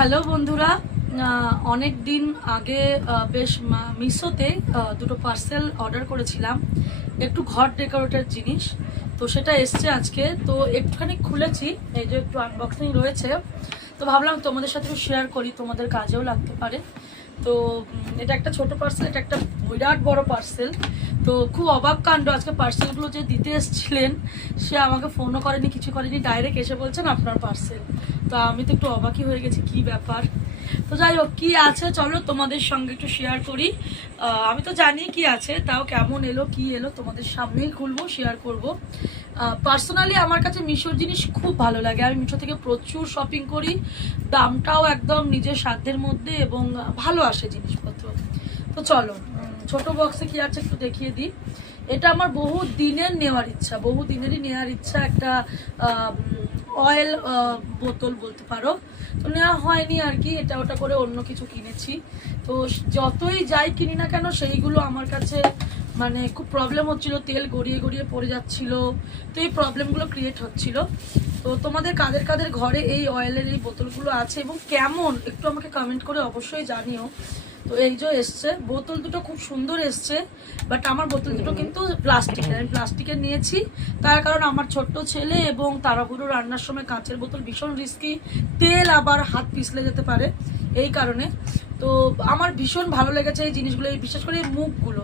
Hello বন্ধুরা অনেক দিন আগে বেশ মিশোতে দুটো পার্সেল অর্ডার করেছিলাম, একটু ঘর ডেকোরেটের জিনিস, তো সেটা এসছে আজকে, তো একটুখানি খুলেছি, এই যে একটু আনবক্সিং রয়েছে তো ভাবলাম তোমাদের সাথে শেয়ার করি, তোমাদের কাজেও লাগতে পারে। তো এটা একটা ছোট পার্সেল এটা একটা বিরাট বড় পার্সেল তো খুব অবাক কাণ্ড, আজকে পার্সেলগুলো যে দিতে এসেছিলেন, সে আমাকে ফোনও করেনি, কিছু করেনি ডাইরেক্ট এসে বলছেন আপনার পার্সেল তো আমি তো একটু অবাকই হয়ে গেছি, কি ব্যাপার? তো যাই হোক, কী আছে? চলো তোমাদের সঙ্গে একটু শেয়ার করি। আমি তো জানি কি আছে, তাও কেমন এলো, কি এলো, তোমাদের সামনেই খুলবো শেয়ার করব। পার্সোনালি আমার কাছে মিশোর জিনিস খুব ভালো লাগে। আমি মিশো থেকে প্রচুর শপিং করি। দামটাও একদম নিজের সাধ্যের মধ্যে এবং ভালো আসে জিনিসপত্র। তো চলো ছোট বক্সে কি আছে একটু দেখিয়ে দিই। এটা আমার বহু দিনের নেওয়ার ইচ্ছা, বহু দিনেরই নেওয়ার ইচ্ছা একটা অয়েল বোতল বলতে পারো। তো নেওয়া হয়নি আর কি, এটা ওটা করে অন্য কিছু কিনেছি। তো যতই যাই কিনি না কেন, সেইগুলো আমার কাছে মানে খুব প্রবলেম হচ্ছিল, তেল গড়িয়ে গড়িয়ে পড়ে যাচ্ছিল, তো এই প্রবলেমগুলো ক্রিয়েট হচ্ছিল। তো তোমাদের কাদের কাদের ঘরে এই অয়েলের এই বোতলগুলো আছে এবং কেমন? একটু আমাকে কমেন্ট করে অবশ্যই জানিও। তো এই যে এসছে, বোতল দুটো খুব সুন্দর এসছে বাট আমার বোতল দুটো কিন্তু প্লাস্টিকের আমি প্লাস্টিকের নিয়েছি, তার কারণ আমার ছোট্ট ছেলে এবং তাড়াহুড়ো রান্নার সময় কাঁচের বোতল ভীষণ রিস্কি তেল আবার হাত পিছলে যেতে পারে, এই কারণে। তো আমার ভীষণ ভালো লেগেছে এই জিনিসগুলো বিশেষ করে এই মুখগুলো।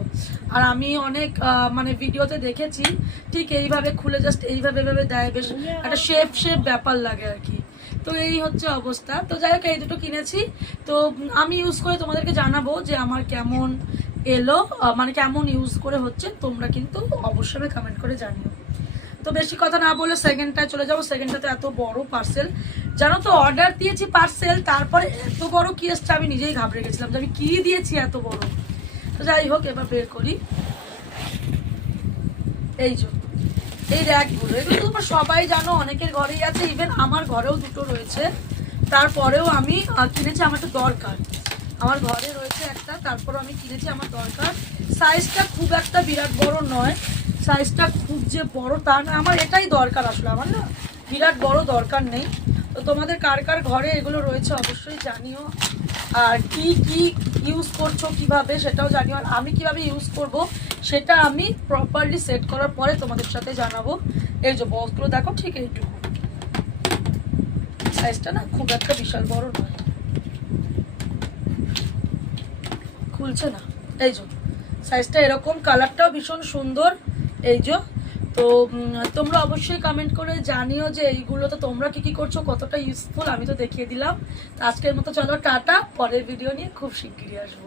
আর আমি অনেক মানে ভিডিওতে দেখেছি, ঠিক এইভাবে খুলে জাস্ট এইভাবে এইভাবে দেয়, বেশ একটা শেপ শেপ ব্যাপার লাগে আর কি। তো এই হচ্ছে অবস্থা। তো যাই হোক, এই দুটো কিনেছি। তো আমি ইউজ করে তোমাদেরকে জানাব যে আমার কেমন এলো মানে কেমন ইউজ করে হচ্ছে, তোমরা কিন্তু অবশ্যই কমেন্ট করে জানিও। তো বেশি কথা না বলে সেকেন্ডটায় চলে যাব। সেকেন্ডটাতে এত বড় পার্সেল জানো তো অর্ডার দিয়েছি পার্সেল তারপরে এত বড় কি এসছে আমি নিজেই ঘাবড়ে গেছিলাম যে আমি কি দিয়েছি এত বড়। তো যাই হোক, এবার বের করি। এই যে, এই র্যাকগুলো এগুলো তো সবাই জানো, অনেকের ঘরেই আছে ইভেন আমার ঘরেও দুটো রয়েছে। তারপরেও আমি কিনেছি আমার তো দরকার। আমার ঘরে রয়েছে একটা তারপর আমি কিনেছি আমার দরকার। সাইজটা খুব একটা বিরাট বড় নয়। সাইজটা খুব যে বড় তা না, আমার এটাই দরকার আসলে, আমার না বিরাট বড় দরকার নেই। তো তোমাদের কার কার ঘরে এগুলো রয়েছে অবশ্যই জানিও। আর কি কি ইউজ করছ কীভাবে সেটাও জানিও। আর আমি কীভাবে ইউজ করব সেটা আমি প্রপারলি সেট করার পরে তোমাদের সাথে জানাব। এই যে বক্সগুলো দেখো, ঠিক এইটুকু। সাইজটা না খুব একটা বিশাল বড় নয়। খুলছে না। এই যে সাইজটা এরকম কালারটাও ভীষণ সুন্দর। এই যে তো তোমরা অবশ্যই কমেন্ট করে জানিও যে এইগুলো তো তোমরা কি কি করছ, কতটা ইউজফুল আমি তো দেখিয়ে দিলাম। আজকের মতো চলো, টাটা। পরের ভিডিও নিয়ে খুব শিগগিরই আসব।